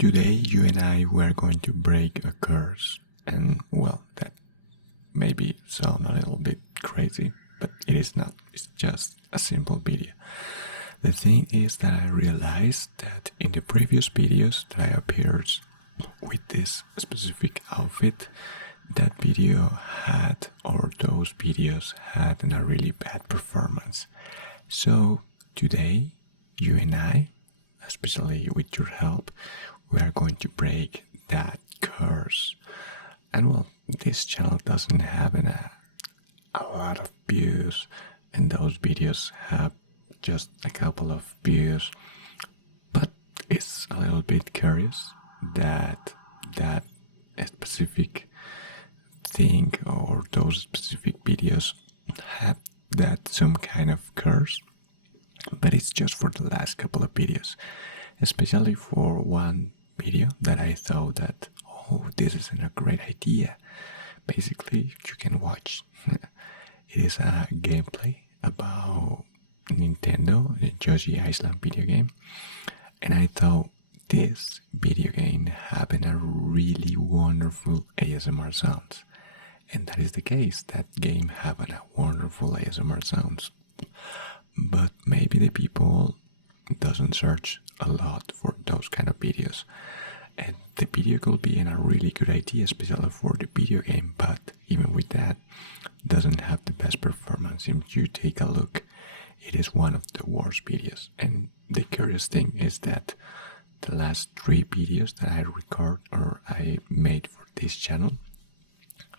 Today, you and I were going to break a curse, and well, that maybe sound a little bit crazy, but it is not. It's just a simple video. The thing is that I realized that in the previous videos that I appeared with this specific outfit, that video had, or those videos had a really bad performance. So today, you and I, especially with your help, we are going to break that curse. And well, this channel doesn't have a lot of views, and those videos have just a couple of views, but it's a little bit curious that that specific thing or those specific videos have that some kind of curse, but it's just for the last couple of videos, especially for one video that I thought that, oh, this isn't a great idea. Basically, you can watch. It is a gameplay about Nintendo, the Yoshi Island video game, and I thought this video game having a really wonderful ASMR sounds, and that is the case. That game having a wonderful ASMR sounds, but maybe the people doesn't search a lot for those kind of videos, and the video could be a really good idea, especially for the video game, but even with that, doesn't have the best performance. If you take a look, it is one of the worst videos. And the curious thing is that the last 3 videos that I record or I made for this channel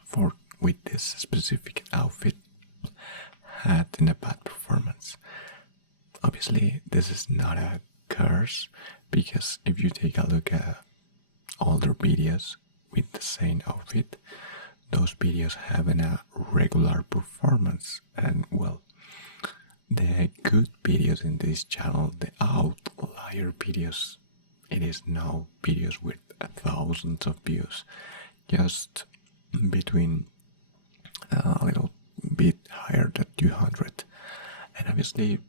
for with this specific outfit had a bad performance. Obviously, this is not a curse, because if you take a look at older videos with the same outfit, those videos have a regular performance. And well, the good videos in this channel, the outlier videos, it is no videos with thousands of views, just between a little bit higher than 200. And obviously,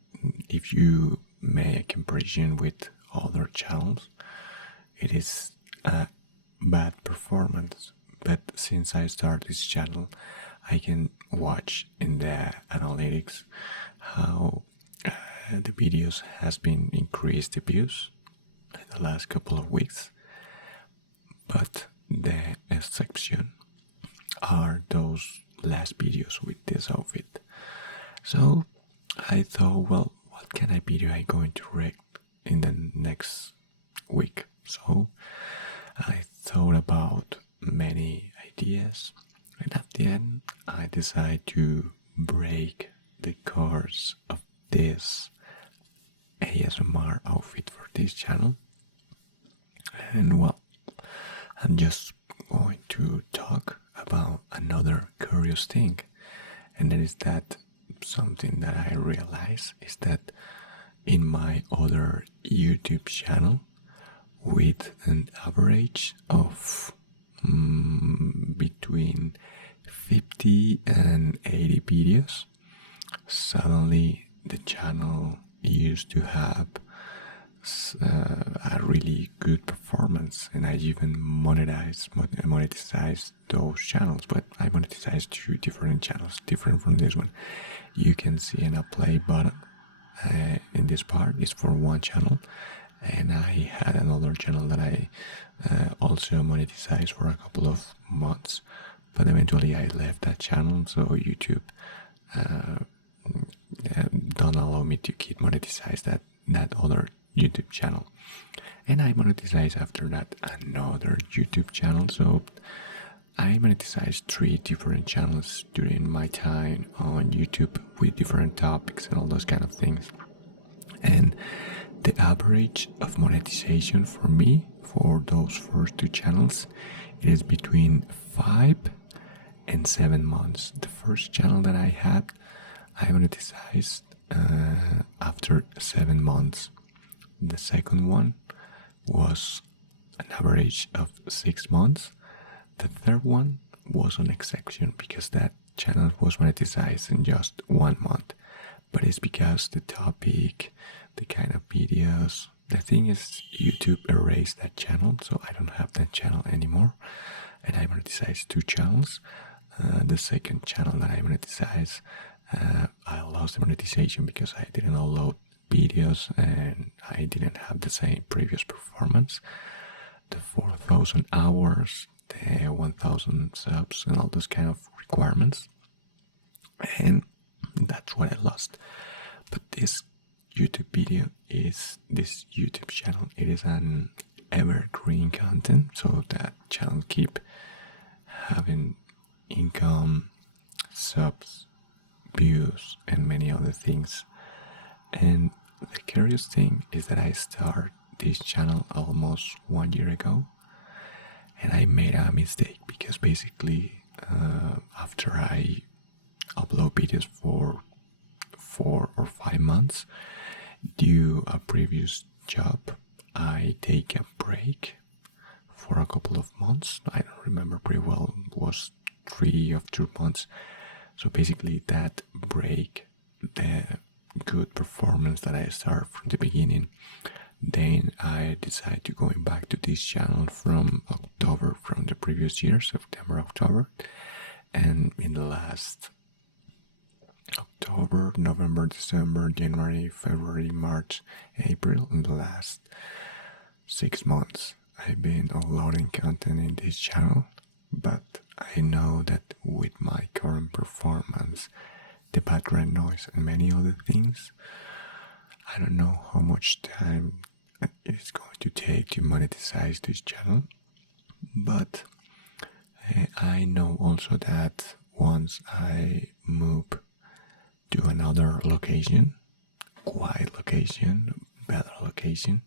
if you make a comparison with other channels, it is a bad performance. But since I started this channel, I can watch in the analytics how the videos has been increased the views in the last couple of weeks. But the exception are those last videos with this outfit. So I thought, well, what kind of video I going to react in the next week? So I thought about many ideas, and at the end I decided to break the curse of this ASMR outfit for this channel. And well, I'm just going to talk about another curious thing, and that is that something that I realize is that in my other YouTube channel, with an average of between 50 and 80 videos, suddenly the channel used to have a really good performance, and I even monetized those channels. But I monetized 2 different channels, different from this one. You can see a play button in this part is for one channel, and I had another channel that I also monetized for a couple of months, but eventually I left that channel, so YouTube don't allow me to keep monetize that other YouTube channel, and I monetized after that another YouTube channel. So I monetized 3 different channels during my time on YouTube with different topics and all those kind of things. And the average of monetization for me for those first 2 channels, it is between 5 and 7 months. The first channel that I had, I monetized after 7 months. The second one was an average of 6 months. The third one was an exception, because that channel was monetized in just 1 month. But it's because the topic, the kind of videos, the thing is, YouTube erased that channel, so I don't have that channel anymore. And I monetized two channels. The second channel that I monetized, I lost the monetization because I didn't upload videos and I didn't have the same previous performance. The 4,000 hours, the 1,000 subs, and all those kind of requirements. And that's what I lost. But this YouTube channel, it is an evergreen content, so that channel keep having income, subs, views, and many other things. And the curious thing is that I started this channel almost 1 year ago, and I made a mistake because basically after I upload videos for 4 or 5 months due a previous job, I take a break for a couple of months. I don't remember pretty well, it was 3 or 2 months. So basically that break the good performance that I started from the beginning. Then I decided to going back to this channel from October, from the previous year, September, October. And in the last October, November, December, January, February, March, April, in the last 6 months, I've been uploading content in this channel. But I know that with my current performance, the background noise, and many other things, I don't know how much time it is going to take to monetize this channel. But I know also that once I move to another location, quiet location, better location,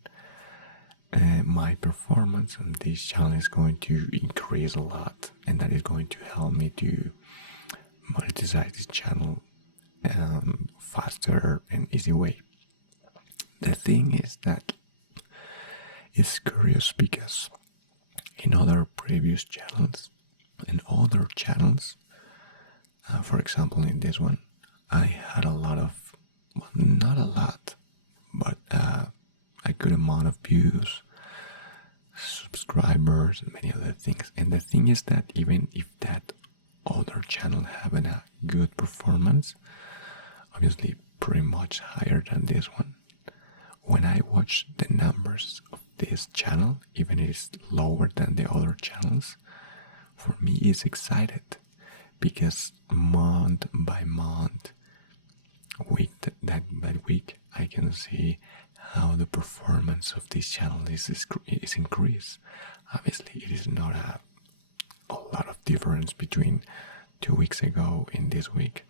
my performance on this channel is going to increase a lot, and that is going to help me to monetize this channel faster and easy way. The thing is that it's curious because in other previous channels and other channels, for example in this one, I had a lot of, well, not a lot, but a good amount of views, subscribers, and many other things. And the thing is that even if that other channel having a good performance, obviously pretty much higher than this one, when I watch the numbers of this channel, even if it's lower than the other channels, for me it's excited because month by month, week by week, I can see how the performance of this channel is increased. Obviously, it is not a lot of difference between 2 weeks ago and this week,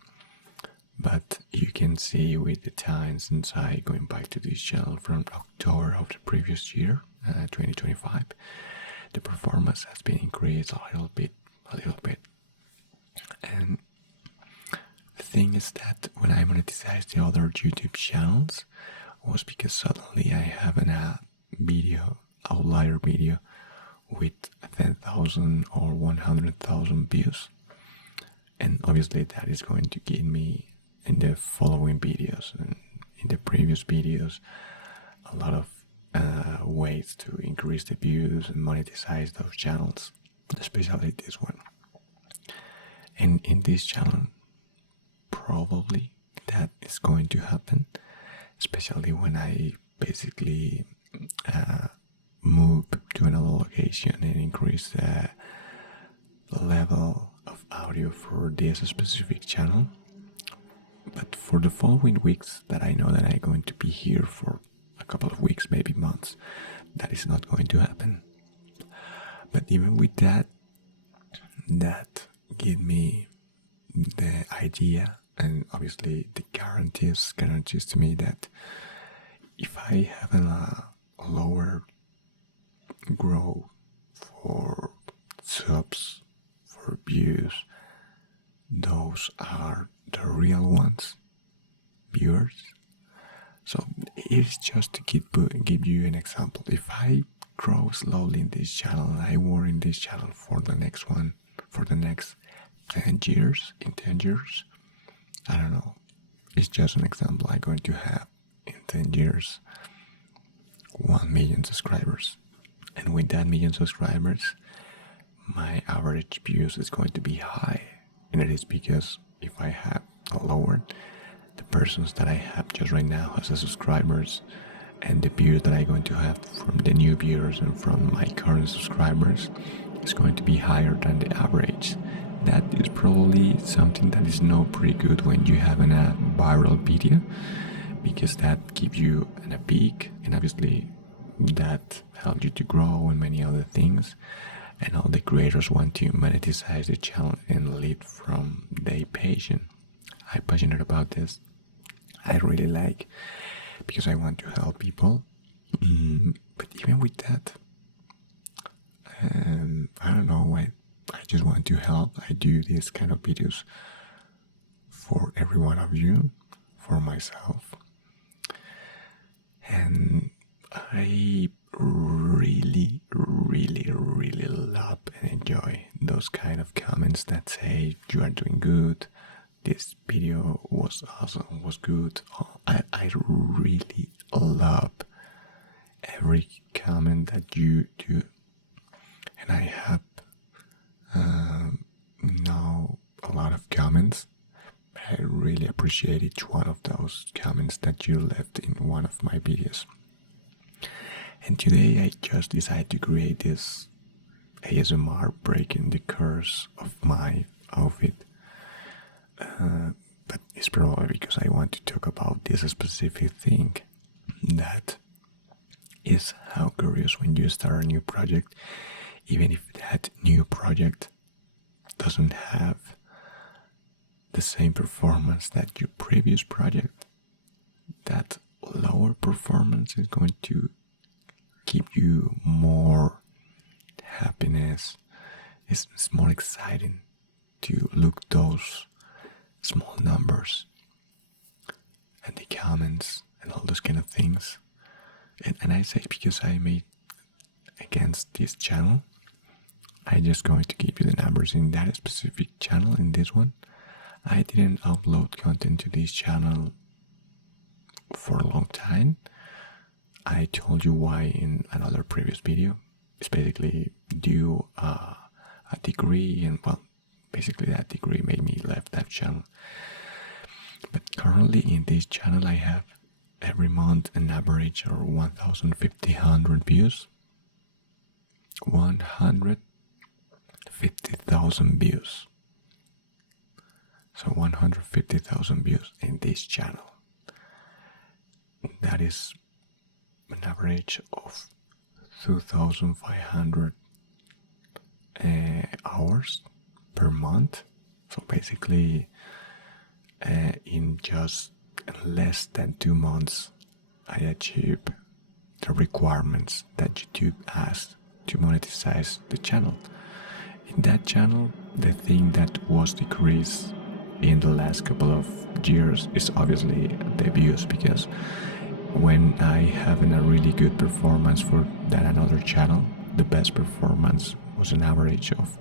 but you can see with the time since I going back to this channel from October of the previous year, 2025, the performance has been increased a little bit. And the thing is that when I monetized the other YouTube channels was because suddenly I have a video, outlier video with 10,000 or 100,000 views, and obviously that is going to give me in the following videos and in the previous videos a lot of ways to increase the views and monetize those channels, especially this one. And in this channel, probably that is going to happen, especially when I basically move to another location and increase the level of audio for this specific channel. But for the following weeks that I know that I'm going to be here for a couple of weeks, maybe months, that is not going to happen. But even with that, that give me the idea, and obviously the guarantees to me that if I have a lower growth for subs, for views, those are the real ones, viewers. So it's just to give you an example. If I grow slowly in this channel, I work in this channel for the next 10 years, in 10 years, I don't know, it's just an example I'm going to have in 10 years 1 million subscribers. And with that million subscribers, my average views is going to be high. And it is because if I have lowered the persons that I have just right now as the subscribers and the views that I'm going to have from the new viewers and from my current subscribers is going to be higher than the average. That is probably something that is not pretty good when you have a viral video, because that gives you a peak, and obviously that helps you to grow and many other things. And all the creators want to monetize the channel and lead from their passion. I'm passionate about this. I really like, because I want to help people. But even with that, I don't know why. I just want to help. I do these kind of videos for every one of you, for myself. And I really, really, really love and enjoy those kind of comments that say you are doing good, this video was awesome, was good. I really love every comment that you do. And I have now a lot of comments. I really appreciate each one of those comments that you left in one of my videos. And today I just decided to create this ASMR breaking the curse of my outfit. But it's probably because I want to talk about this specific thing, that is how curious when you start a new project, even if that new project doesn't have the same performance that your previous project, that lower performance is going to give you more happiness. It's more exciting to look those small numbers and the comments and all those kind of things. And I say because I made against this channel, I just going to give you the numbers in that specific channel. In this one, I didn't upload content to this channel for a long time. I told you why in another previous video. It's basically due a degree, and well, basically that degree made me left that channel. But currently in this channel I have every month an average of 1,500 views. 150,000 views. So 150,000 views in this channel. That is an average of 2,500 hours per month. So basically, in just less than 2 months, I achieved the requirements that YouTube asked to monetize the channel. In that channel, the thing that was decreased in the last couple of years is obviously the views, because when I have a really good performance for that another channel, the best performance was an average of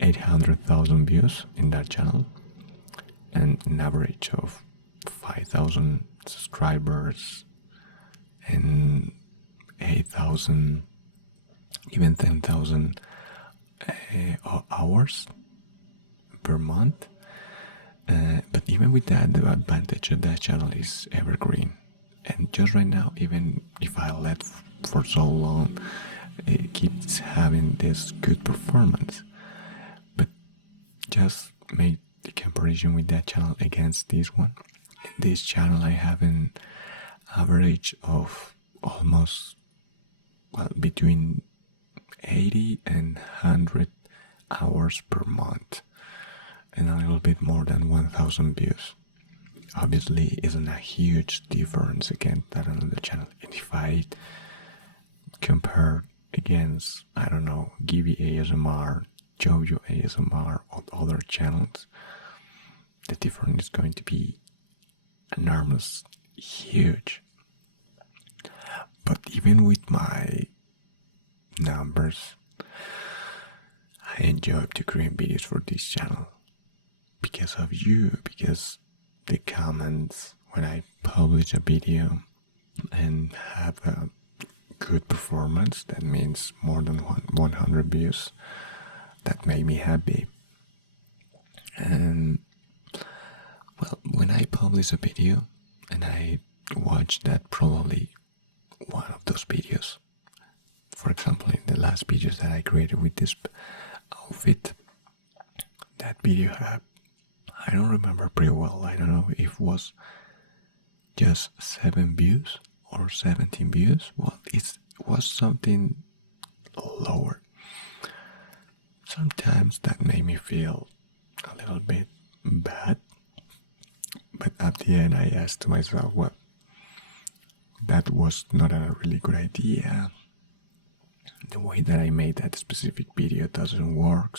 800,000 views in that channel, and an average of 5,000 subscribers and 8,000, even 10,000 hours per month. But even with that, the advantage of that channel is evergreen. And just right now, even if I let for so long, it keeps having this good performance. But just make the comparison with that channel against this one. In this channel I have an average of almost, well, between 80 and 100 hours per month, and a little bit more than 1,000 views. Obviously isn't a huge difference against that another channel. And if I compare against, I don't know, Gibby ASMR, Jojo ASMR, or other channels, the difference is going to be enormous, huge. But even with my numbers, I enjoy to create videos for this channel because of you, because the comments when I publish a video and have good performance, that means more than 100 views. That made me happy. And well, when I publish a video and I watch that, probably one of those videos, for example, in the last videos that I created with this outfit, that video had, I don't remember pretty well, I don't know if it was just 7 views or 17 views. Well, it was something lower. Sometimes that made me feel a little bit bad, but at the end I asked myself, well, that was not a really good idea. The way that I made that specific video doesn't work,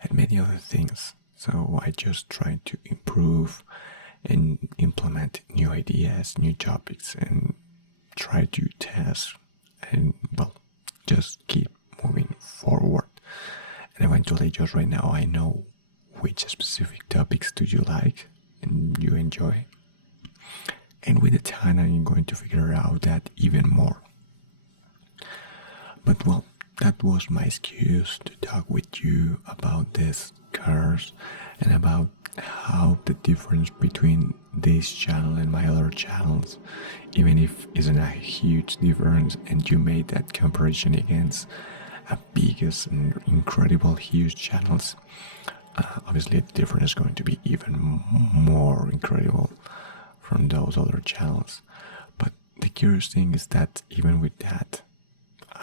and many other things. So I just try to improve and implement new ideas, new topics, and try to test and, well, just keep moving forward. And eventually, just right now, I know which specific topics do you like and you enjoy. And with the time, I'm going to figure out that even more. But well, that was my excuse to talk with you about this curse and about how the difference between this channel and my other channels, even if isn't a huge difference, and you made that comparison against a biggest and incredible huge channels, obviously the difference is going to be even more incredible from those other channels. But the curious thing is that even with that,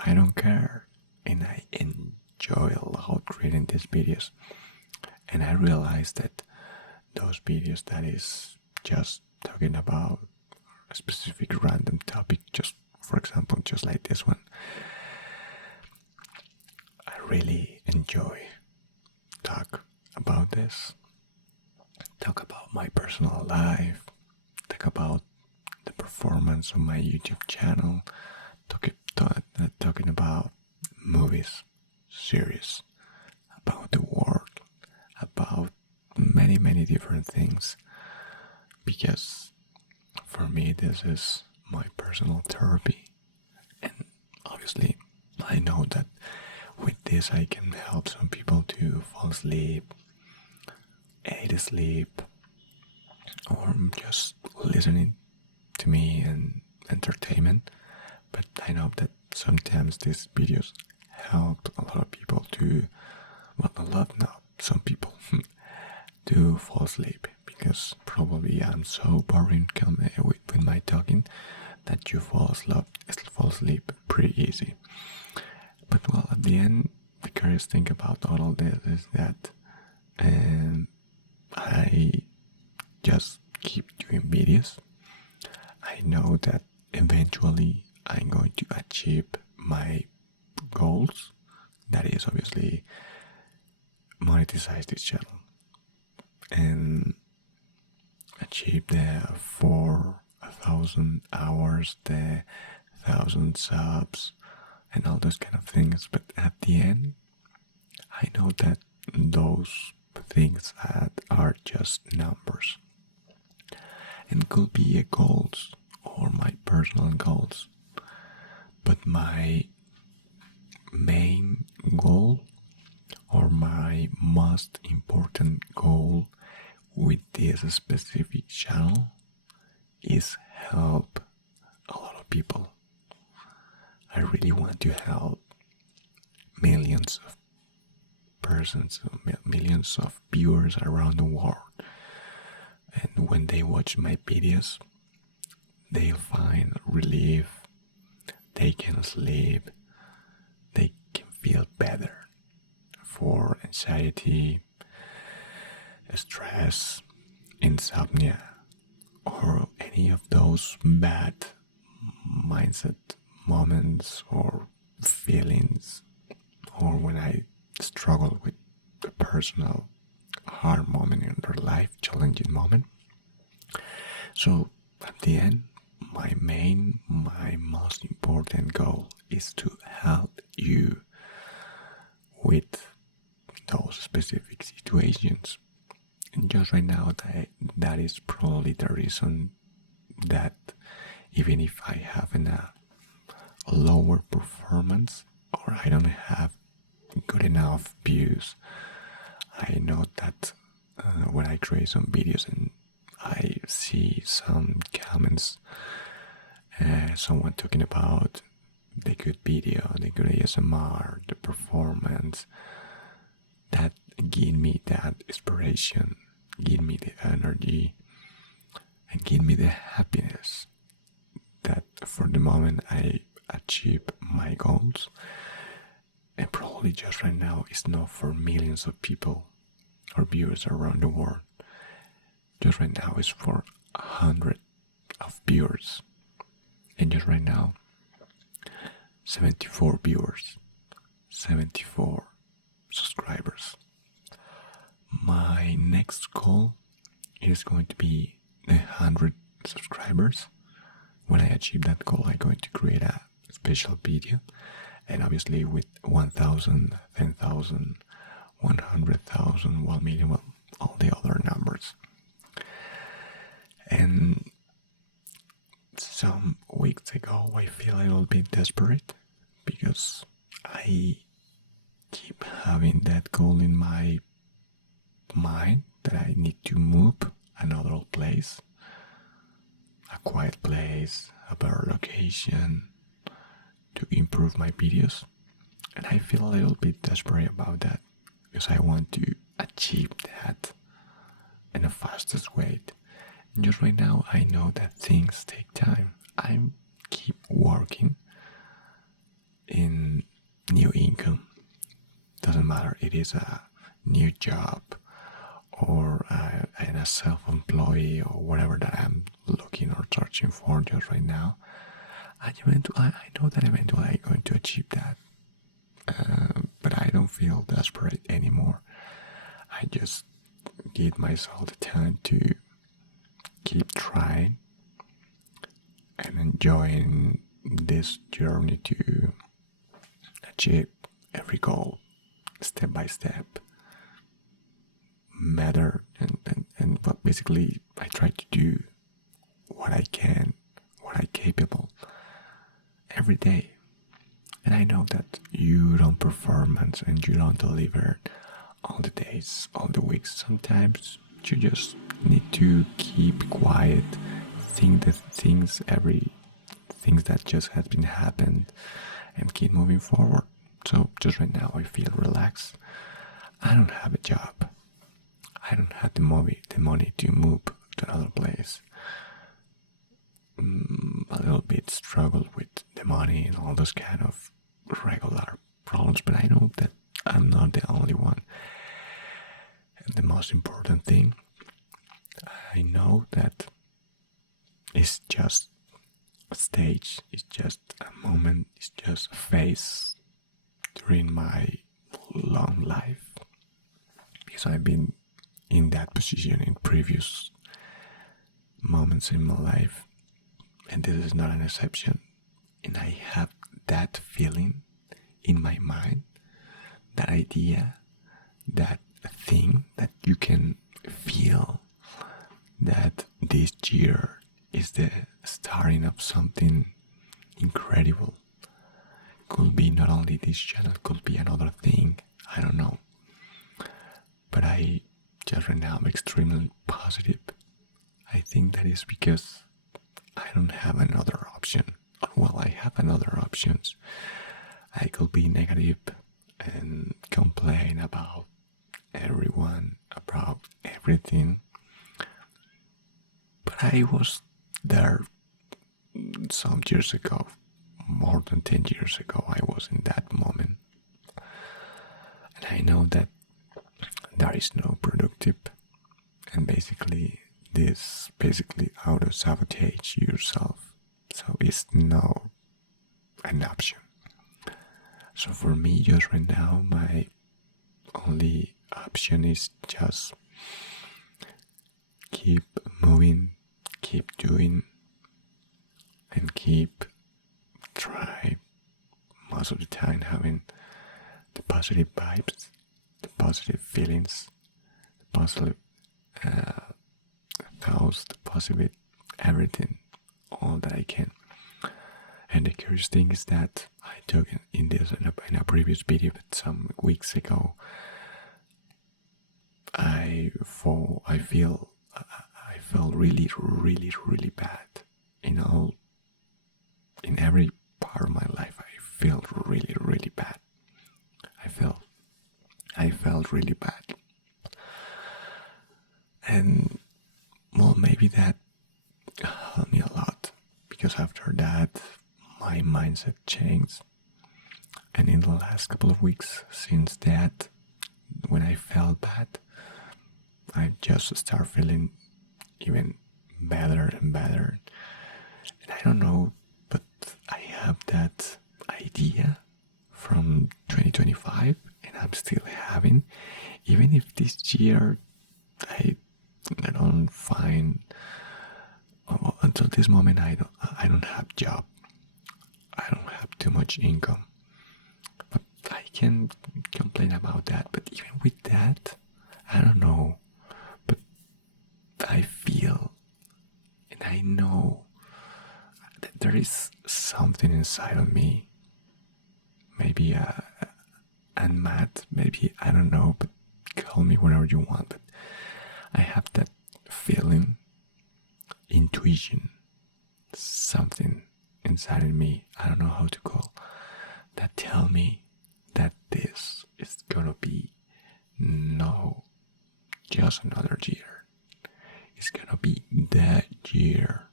I don't care, and I enjoy a lot creating these videos. And I realized that those videos that is just talking about a specific random topic, just for example, just like this one, I really enjoy talk about this, talk about my personal life, talk about the performance of my YouTube channel, talking about movies, series, about the world, about many different things, because for me this is my personal therapy. And obviously I know that with this I can help some people to fall asleep, aid sleep, or just listening to me and entertainment. But I know that sometimes these videos help a lot of people to, well, a lot, not some people, to fall asleep, because probably I'm so boring with my talking that you fall asleep pretty easy. But well, at the end, the curious thing about all of this is that I just keep doing videos. I know that eventually I'm going to achieve my goals. That is obviously monetize this channel and achieve the 4,000 hours, the 1,000 subs, and all those kind of things. But at the end, I know that those things are just numbers, and could be a goals or my personal goals. But my main goal, or my most important goal with this specific channel, is help a lot of people. I really want to help millions of persons, millions of viewers around the world. And when they watch my videos, they'll find relief, they can sleep, they can feel better for anxiety, stress, insomnia, or any of those bad mindset moments or feelings, or when I struggle with a personal hard moment in their life, challenging moment. So at the end, my most important goal is to help you with those specific situations. And just right now, that is probably the reason that even if I have a lower performance or I don't have good enough views. I know that when I create some videos and I see some comments, someone talking about the good video, the good ASMR, the performance, that give me that inspiration, give me the energy, and give me the happiness that for the moment I achieve my goals. And probably just right now it's not for millions of people or viewers around the world. Just right now it's for 100 of viewers. And just right now 74 viewers, 74 subscribers. My next goal is going to be 100 subscribers. When I achieve that goal, I'm going to create a special video, and obviously with 1,000, 10,000, 100,000, 1 million, well, all the other numbers. And some weeks ago, I feel a little bit desperate because I keep having that goal in my mind that I need to move another place, a quiet place, a better location to improve my videos. And I feel a little bit desperate about that because I want to achieve that in the fastest way. And just right now, I know that things take time. I keep working in new income. Doesn't matter, it is a new job or a self-employed or whatever that I'm looking or searching for just right now. I know that eventually I'm going to achieve that. But I don't feel desperate anymore. I just give myself the time to keep trying and enjoying this journey to achieve every goal step by step. Matter and but basically I try to do what I can, what I'm capable every day. And I know that you don't perform and you don't deliver all the days, all the weeks. Sometimes you just need to keep quiet, think the things that just has been happened and keep moving forward. So just right now I feel relaxed. I don't have a job. I don't have the money to move to another place. A little bit struggle with the money and all those kind of regular problems, but I know that I'm not the only one. And the most important thing, I know that it's just a stage, it's just a moment, it's just a phase during my long life. Because I've been in that position in previous moments in my life, and this is not an exception. And I have that feeling in my mind, that idea, that thing that you can feel that this year is the starting of something incredible. Could be not only this channel, could be another thing, I don't know. But I just right now I'm extremely positive. I think that is because I don't have another option. Well, I have another options. I could be negative and complain about everyone, about everything. But I was there some years ago, more than 10 years ago, I was in that moment. And I know that there is no productive, and basically this auto-sabotage yourself. So it's no an option. So for me, just right now, my only option is just keep moving, keep doing, and keep try most of the time having the positive vibes, the positive feelings, the positive thoughts, the positive everything, all that I can. And the curious thing is that I took in a previous video, but some weeks ago, I felt really, really, really bad. In every part of my life, I felt really, really bad. I felt really bad. And well, maybe that helped me a lot, because after that, my mindset changed. And in the last couple of weeks since that, when I felt bad, I just start feeling even better and better. And I don't know, but I have that idea from 2025, and I'm still having, even if this year I don't find, well, until this moment I don't have job, I don't have too much income, but I can complain about that. But even with that, I don't know, but I feel and I know that there is something inside of me. Maybe I'm mad, maybe, I don't know, but call me whatever you want. But I have that feeling, intuition, something inside of me, I don't know how to call, that tell me that this is gonna be no just another year. It's gonna be that year.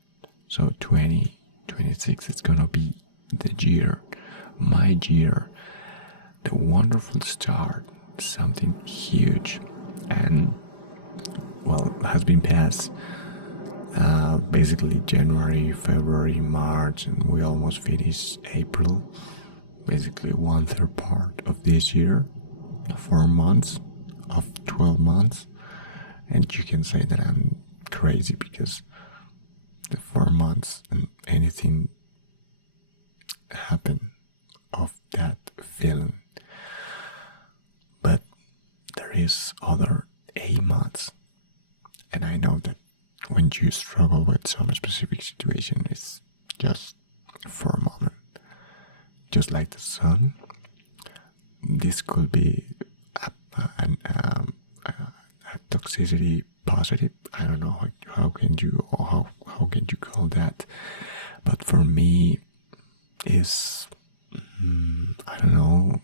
So 2026 is gonna be the year, my year, the wonderful start, something huge. And well, has been past basically January, February, March, and we almost finished April. Basically 1/3 part of this year, 4 months of 12 months. And you can say that I'm crazy, because the 4 months and anything happened of that feeling. But there is other 8 months, and I know that when you struggle with some specific situation, it's just for a moment. Just like the sun, this could be a toxicity positive. I don't know how can you call that, but for me, is I don't know.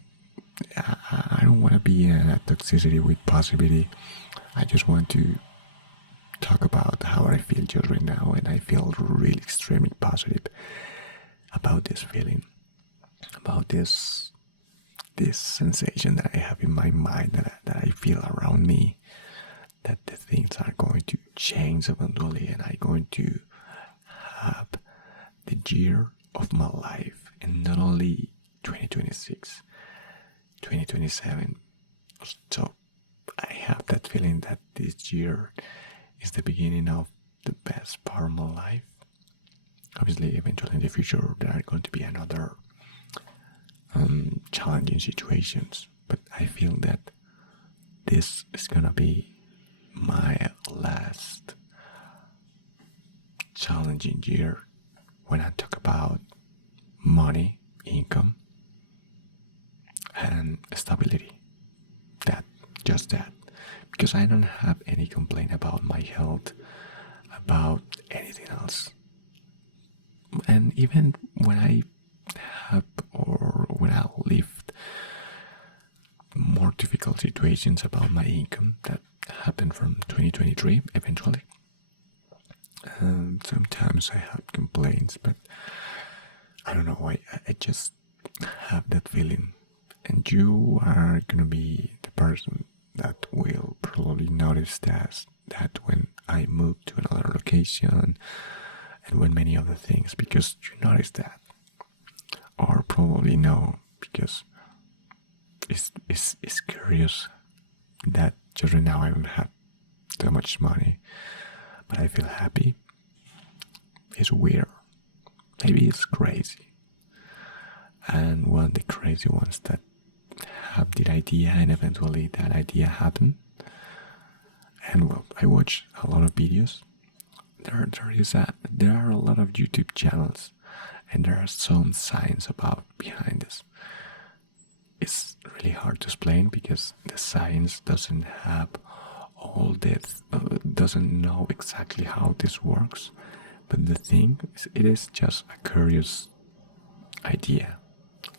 I don't want to be in a toxicity with positivity. I just want to talk about how I feel just right now, and I feel really extremely positive about this feeling, about this sensation that I have in my mind, that I feel around me, that the things are going to change eventually, and I'm going to have the year of my life, and not only 2026, 2027. So I have that feeling that this year is the beginning of the best part of my life. Obviously, eventually in the future, there are going to be another challenging situations, but I feel that this is gonna be my last challenging year when I talk about money, income, and stability. Just that. Because I don't have any complaint about my health, about anything else. And even when I have, or when I lived more difficult situations about my income that happened from 2023 eventually, sometimes I have complaints, but I don't know, I just have that feeling. And you are gonna be the person that will probably notice that when I move to another location, and when many other things, because you notice that, or probably no, because it's curious that just right now I don't have that much money, but I feel happy. It's weird, maybe it's crazy. And one of the crazy ones that have the idea, and eventually that idea happened. And well, I watch a lot of videos. There are a lot of YouTube channels, and there are some science about behind this. It's really hard to explain because the science doesn't have all this, doesn't know exactly how this works. But the thing is, it is just a curious idea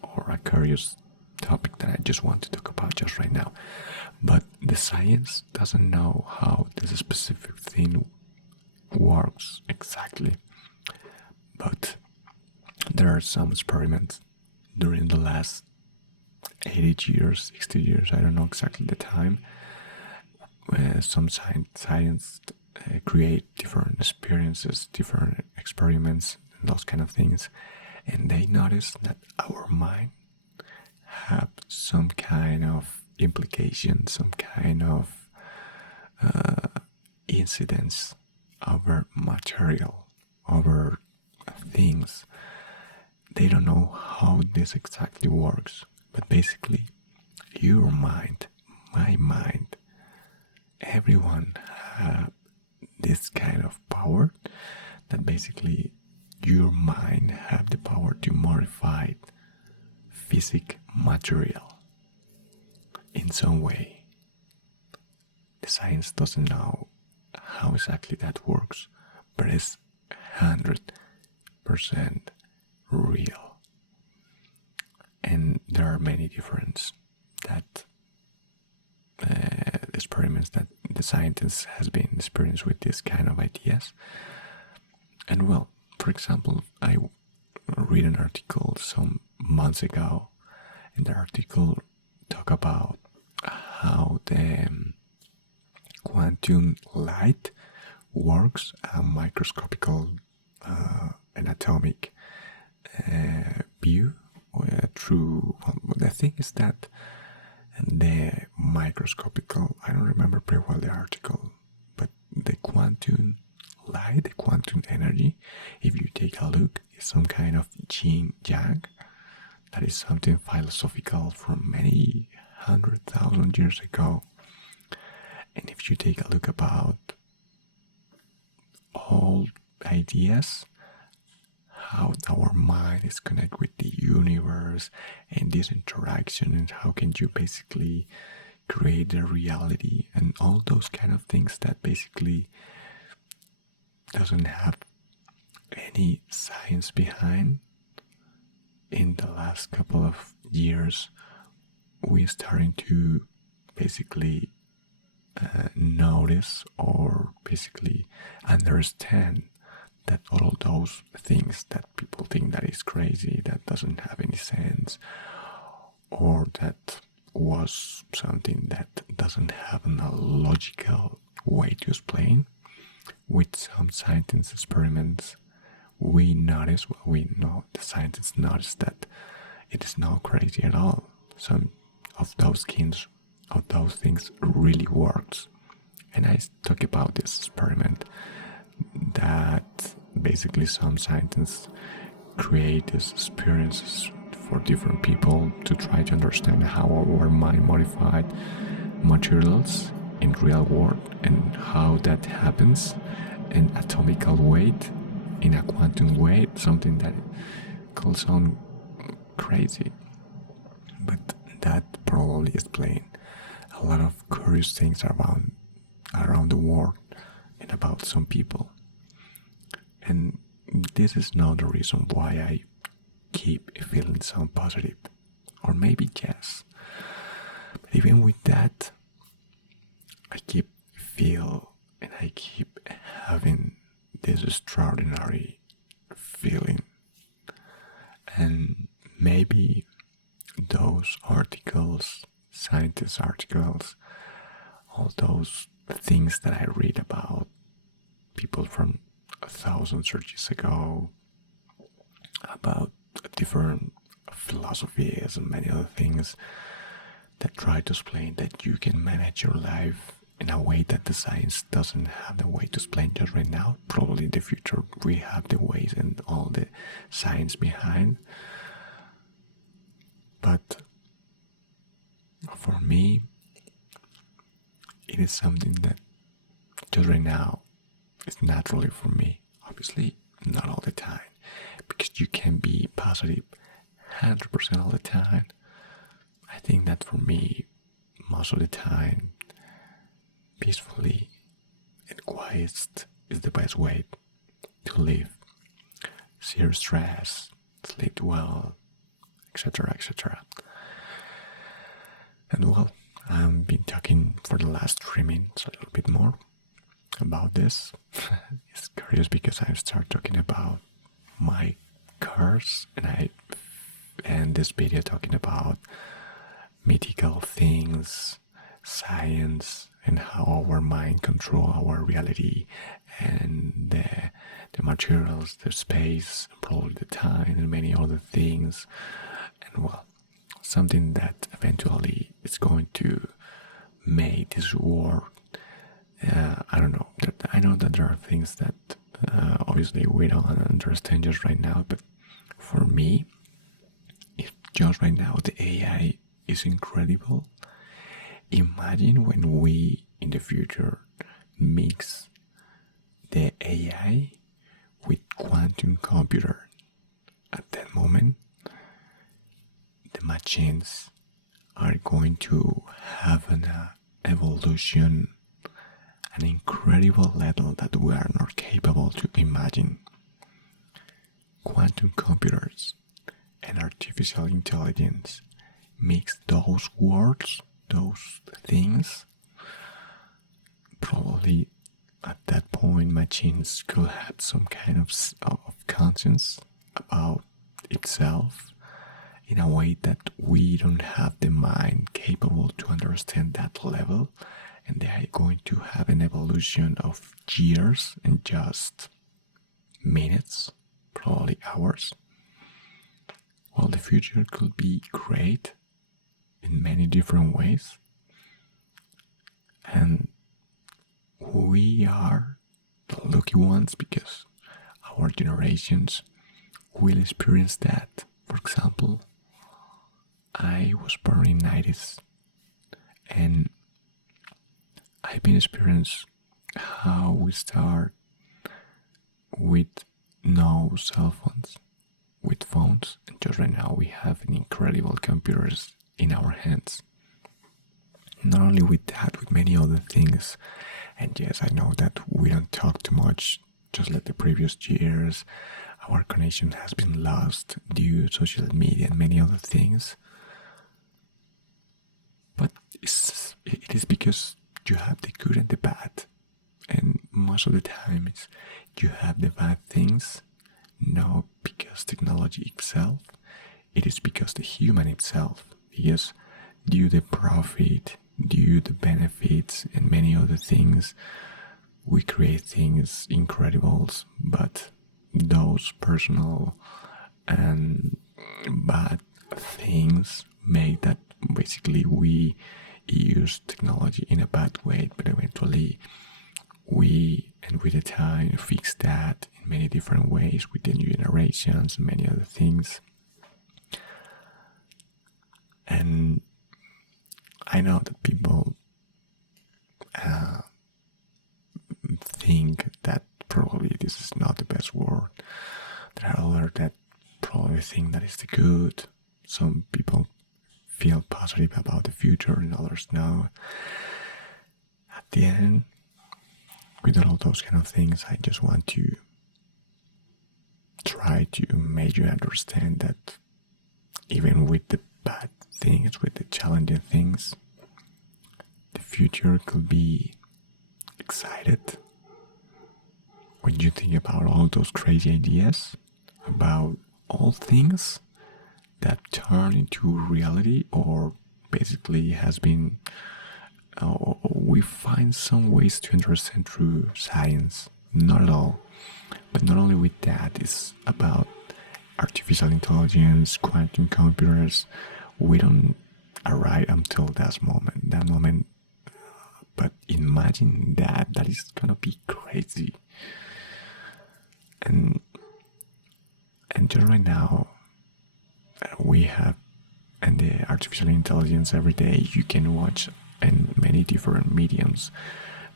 or a curious topic that I just want to talk about just right now. But the science doesn't know how this specific thing works exactly. But there are some experiments during the last 80 years, 60 years, I don't know exactly the time, where some science create different experiences, different experiments, and those kind of things. And they notice that our mind have some kind of implication, some kind of incidence over material, over things. They don't know how this exactly works, but basically, your mind, my mind, everyone have this kind of power that basically your mind have the power to modify physical material in some way. The science doesn't know how exactly that works, but it's 100% real. And there are many different that experiments that the scientists has been experienced with this kind of ideas. And well, for example, I read an article some months ago, and the article talk about how the quantum light works, a microscopical and atomic view through. The thing is that the microscopical, I don't remember pretty well the article, but the quantum light, the quantum energy, if you take a look, is some kind of yin yang. That is something philosophical from many 100,000 years ago. And if you take a look about all ideas, how our mind is connected with the universe and this interaction, and how can you basically create a reality and all those kind of things that basically doesn't have any science behind. In the last couple of years, we're starting to basically notice or basically understand that all those things that people think that is crazy, that doesn't have any sense, or that was something that doesn't have a logical way to explain, with some scientific experiments, we notice, well, we know, the scientists notice that it is not crazy at all. Some of those things really works. And I talk about this experiment that basically some scientists create these experiences for different people to try to understand how our mind modified materials in real world and how that happens in atomical weight, in a quantum way, something that could sound crazy, but that probably explains a lot of curious things around the world and about some people. And this is not the reason why I keep feeling so positive, or maybe yes. But even with that, I keep having this extraordinary feeling. And maybe those articles, scientist articles, all those things that I read about people from thousands of years ago, about different philosophies and many other things that try to explain that you can manage your life in a way that the science doesn't have the way to explain just right now. Probably in the future we have the ways and all the science behind. But for me, it is something that just right now is naturally for me. Obviously, not all the time, because you can be positive 100% of the time. I think that for me, most of the time, peacefully and quiet is the best way to live. Zero stress, sleep well, etc., etc. And well, I've been talking for the last 3 minutes a little bit more about this. It's curious because I start talking about my cars and this video talking about mythical things, science, and how our mind control our reality, and the materials, the space, probably the time, and many other things. And well, something that eventually is going to make this world. I don't know. I know that there are things that obviously we don't understand just right now, but for me, if just right now the AI is incredible. Imagine when we in the future mix the AI with quantum computer. At that moment, the machines are going to have an evolution, an incredible level that we are not capable to imagine. Quantum computers and artificial intelligence mix those words, those things. Probably at that point machines could have some kind of conscience about itself in a way that we don't have the mind capable to understand that level, and they are going to have an evolution of years and just minutes, probably hours. Well, the future could be great in many different ways, and we are the lucky ones because our generations will experience that. For example, I was born in 90s, and I've been experiencing how we start with no cell phones, with phones, and just right now we have an incredible computers in our hands. Not only with that, with many other things. And yes, I know that we don't talk too much, just like the previous years. Our connection has been lost due to social media and many other things. But it is because you have the good and the bad. And most of the time you have the bad things, not because technology itself, it is because the human itself. Because due the profit, due the benefits and many other things, we create things incredibles, but those personal and bad things make that basically we use technology in a bad way, but eventually we, and with the time, fix that in many different ways with the new generations and many other things. And I know that people think that probably this is not the best word. There are others that probably think that it's the good. Some people feel positive about the future and others no. At the end, with all those kind of things, I just want to try to make you understand that even with the bad things, with the challenging things, the future could be excited. When you think about all those crazy ideas, about all things that turn into reality, or basically has been, we find some ways to understand through science. Not at all. But not only with that, it's about artificial intelligence, quantum computers. We don't arrive until that moment. But imagine that is gonna be crazy. And just right now, we have, and the artificial intelligence every day you can watch in many different mediums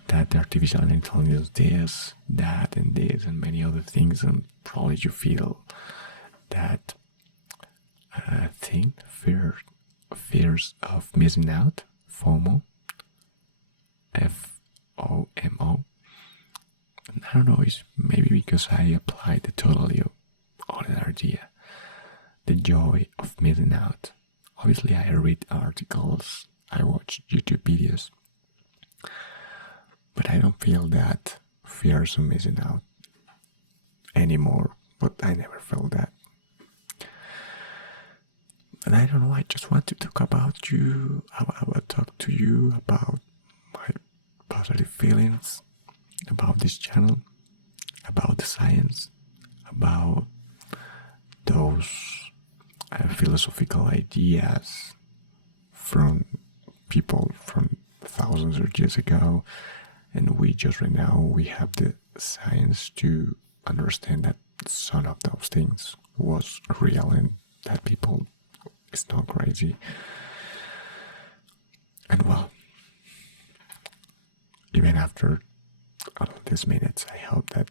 that the artificial intelligence this, that, and this, and many other things, and probably you feel that thing, fears of missing out, FOMO, FOMO. I don't know, it's maybe because I applied the totally other idea, the joy of missing out. Obviously, I read articles, I watch YouTube videos, but I don't feel that fears of missing out anymore. But I never felt that. And I don't know, I just want to talk about you. I want to talk to you about my positive feelings about this channel, about the science, about those philosophical ideas from people from thousands of years ago, and we just right now we have the science to understand that some of those things was real and that people is not crazy. And well, even after all of these minutes, I hope that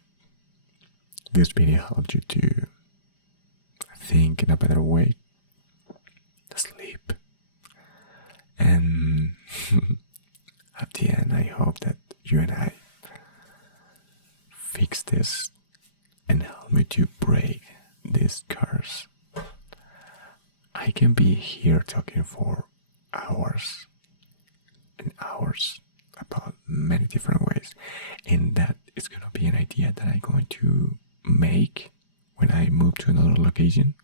this video helped you to think in a better way, to sleep, and at the end I hope that you and I fix this and help me to break this curse. I can be here talking for hours and hours about many different ways, and that is going to be an idea that I'm going to make when I move to another location.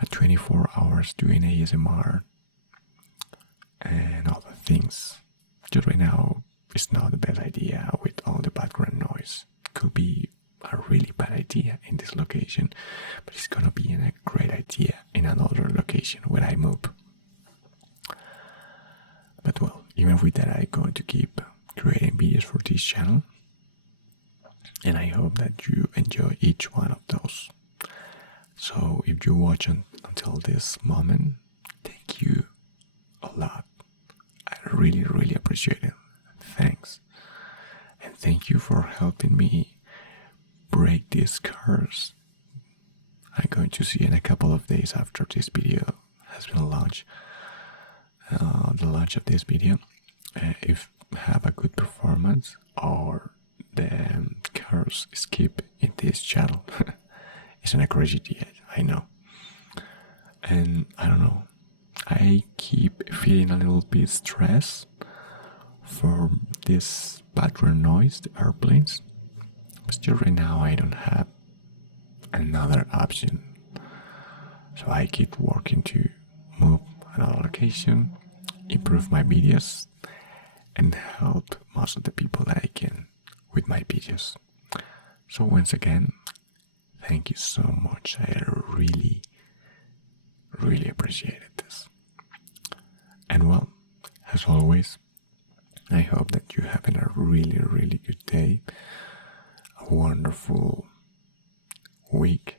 At 24 hours doing ASMR and all the things. Just right now, it's not the best idea with all the background noise. Could be a really bad idea in this location, but it's gonna be a great idea in another location when I move. But well, even with that, I'm going to keep creating videos for this channel, and I hope that you enjoy each one of those. So if you watch until this moment, thank you a lot. I really, really appreciate it. Thanks. And thank you for helping me break this curse. I'm going to see you in a couple of days after this video has been launched. The launch of this video, if have a good performance or the curse skip in this channel. It's an crazy idea, I know. And I don't know, I keep feeling a little bit stressed for this background noise, the airplanes. But still right now I don't have another option. So I keep working to move another location, improve my videos, and help most of the people that I can with my videos. So once again, thank you so much. I really, really appreciated this. And well, as always, I hope that you're having a really, really good day, a wonderful week,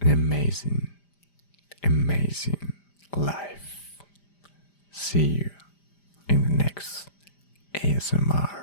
an amazing, amazing life. See you in the next ASMR